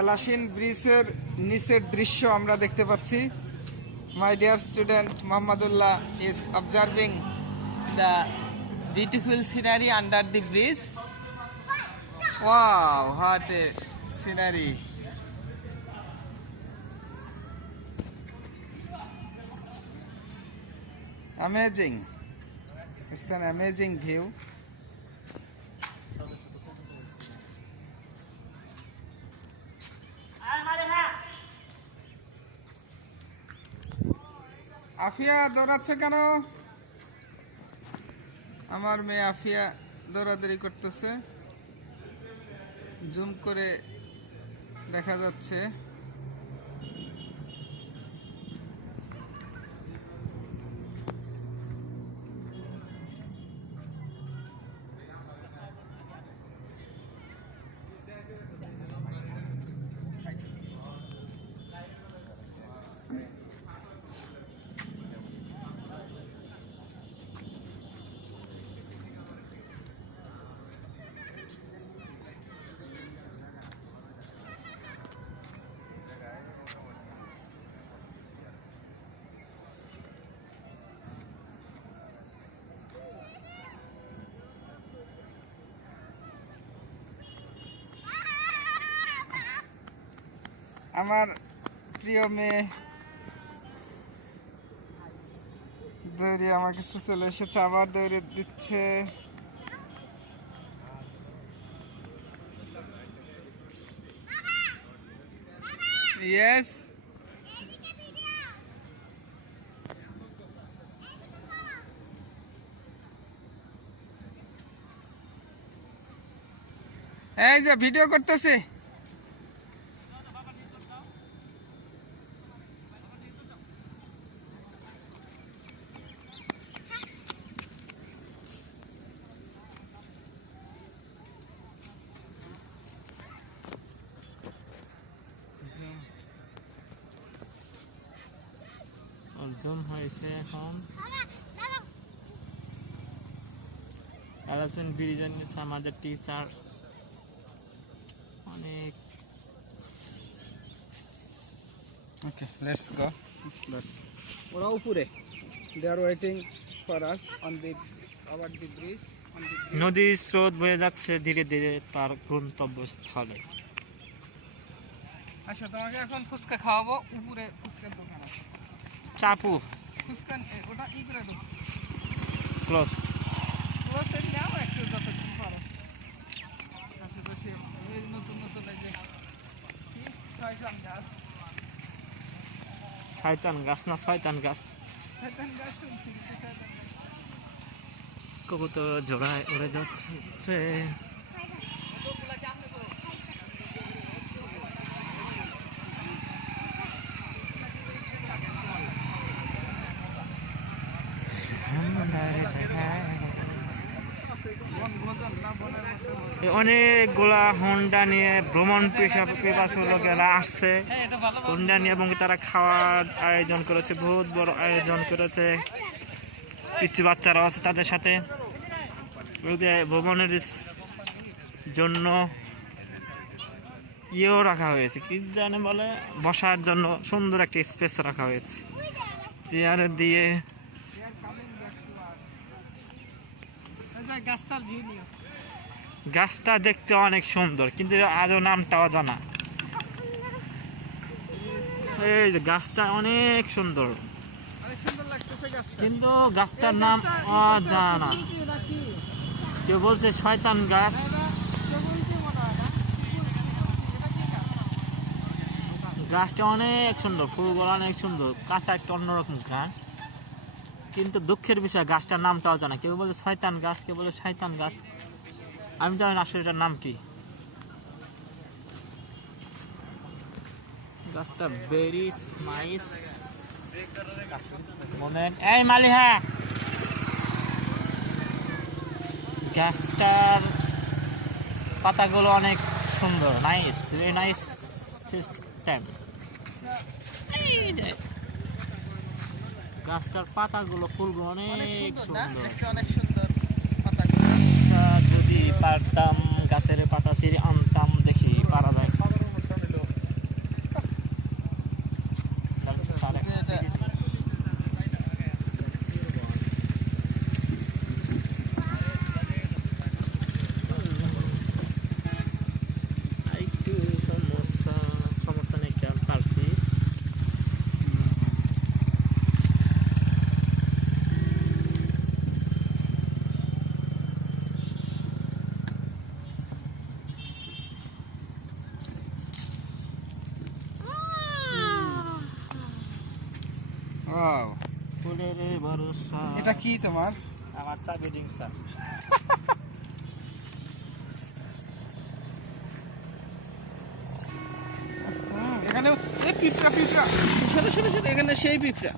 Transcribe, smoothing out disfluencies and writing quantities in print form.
এলাশিন ব্রিজের নিচের দৃশ্য আমরা দেখতে পাচ্ছি। My dear student Mohammadullah is observing the beautiful scenery under the bridge. Wow, what a scenery! Amazing. It's an amazing view. Afia দৌড়াচ্ছে কেন? আমার মেয়ে আফিয়া দৌড়াদৌড়ি করতেছে, জুম করে দেখা যাচ্ছে। আমার প্রিয় মেয়ে দৌড়ে আমার কাছে চলে এসেছে, আবার দৌড়ে দিচ্ছে। ইয়েস, এই যে ভিডিও করতেছে। জুম হয়েছে এখন। এলাশিন ব্রিজের নিচে আমাদের টিচার অনেক। Okay, let's go. ওরা উপরে, they are waiting for us on the over the bridge. নদীর স্রোত বয়ে যাচ্ছে ধীরে ধীরে তার গন্তব্যস্থলে। আচ্ছা, তোমাকে এখন ফুচকা খাওয়াবো। উপরে ফুচকার দোকান আছে। চাপু ফুচকা ওটা ই করে দেবো, ক্লোজ। ক্লোজ নাও একটু যতক্ষণ পারো। আশেপাশে এই নতুন নতুন এই যে শয়তান গাছ, শয়তান গাছ না শয়তান গাছ। শয়তান গাছ শুনছি, শয়তান গাছ। কবুতর জোড়ায় উড়ে যাচ্ছে। অনেকগুলা হোন্ডা নিয়ে ভ্রমণ পিপাসু লোকেরা আসছে, হোন্ডা নিয়ে, এবং তারা খাওয়ার আয়োজন করেছে, বহুত বড় আয়োজন করেছে। পিচ্চি বাচ্চারাও আছে তাদের সাথে। ভ্রমণের জন্য ইয়েও রাখা হয়েছে, কি জানে বলে, বসার জন্য সুন্দর একটা স্পেস রাখা হয়েছে চেয়ার দিয়ে। গাছটা দেখতে অনেক সুন্দর, কিন্তু আজও নামটা অজানা। এই যে গাছটা অনেক সুন্দর, কিন্তু গাছটার নাম অজানা। কেউ বলছে শয়তান গাছ। গাছটা অনেক সুন্দর, ফুলগুলো অনেক সুন্দর, কাঁচা একটা অন্যরকম গাছ, কিন্তু দুঃখের বিষয় গাছটার নামটা অজানা। কেউ বলে শয়তান গাছ, কেউ বলে শয়তান গাছ। আমি জানি না আসলে এটার নাম কি। গাছটা ভেরি নাইস। এই মালিহা, গাছটার পাতাগুলো অনেক সুন্দর, নাইস, ভেরি নাইস সিস্টেম। গাছটার পাতাগুলো, ফুলগুলো অনেক সুন্দর, অনেক সুন্দর। যদি পারতাম গাছের পাতা ছিঁড়ে আনতাম, দেখি পারা যায়। ওয়াও, ফুলের ভরসা। এটা কি তোমার? আমার চাবি ডিংসা। এখানে পিঁপড়া, সরে সরে সরে, এখানে সেই পিঁপড়া।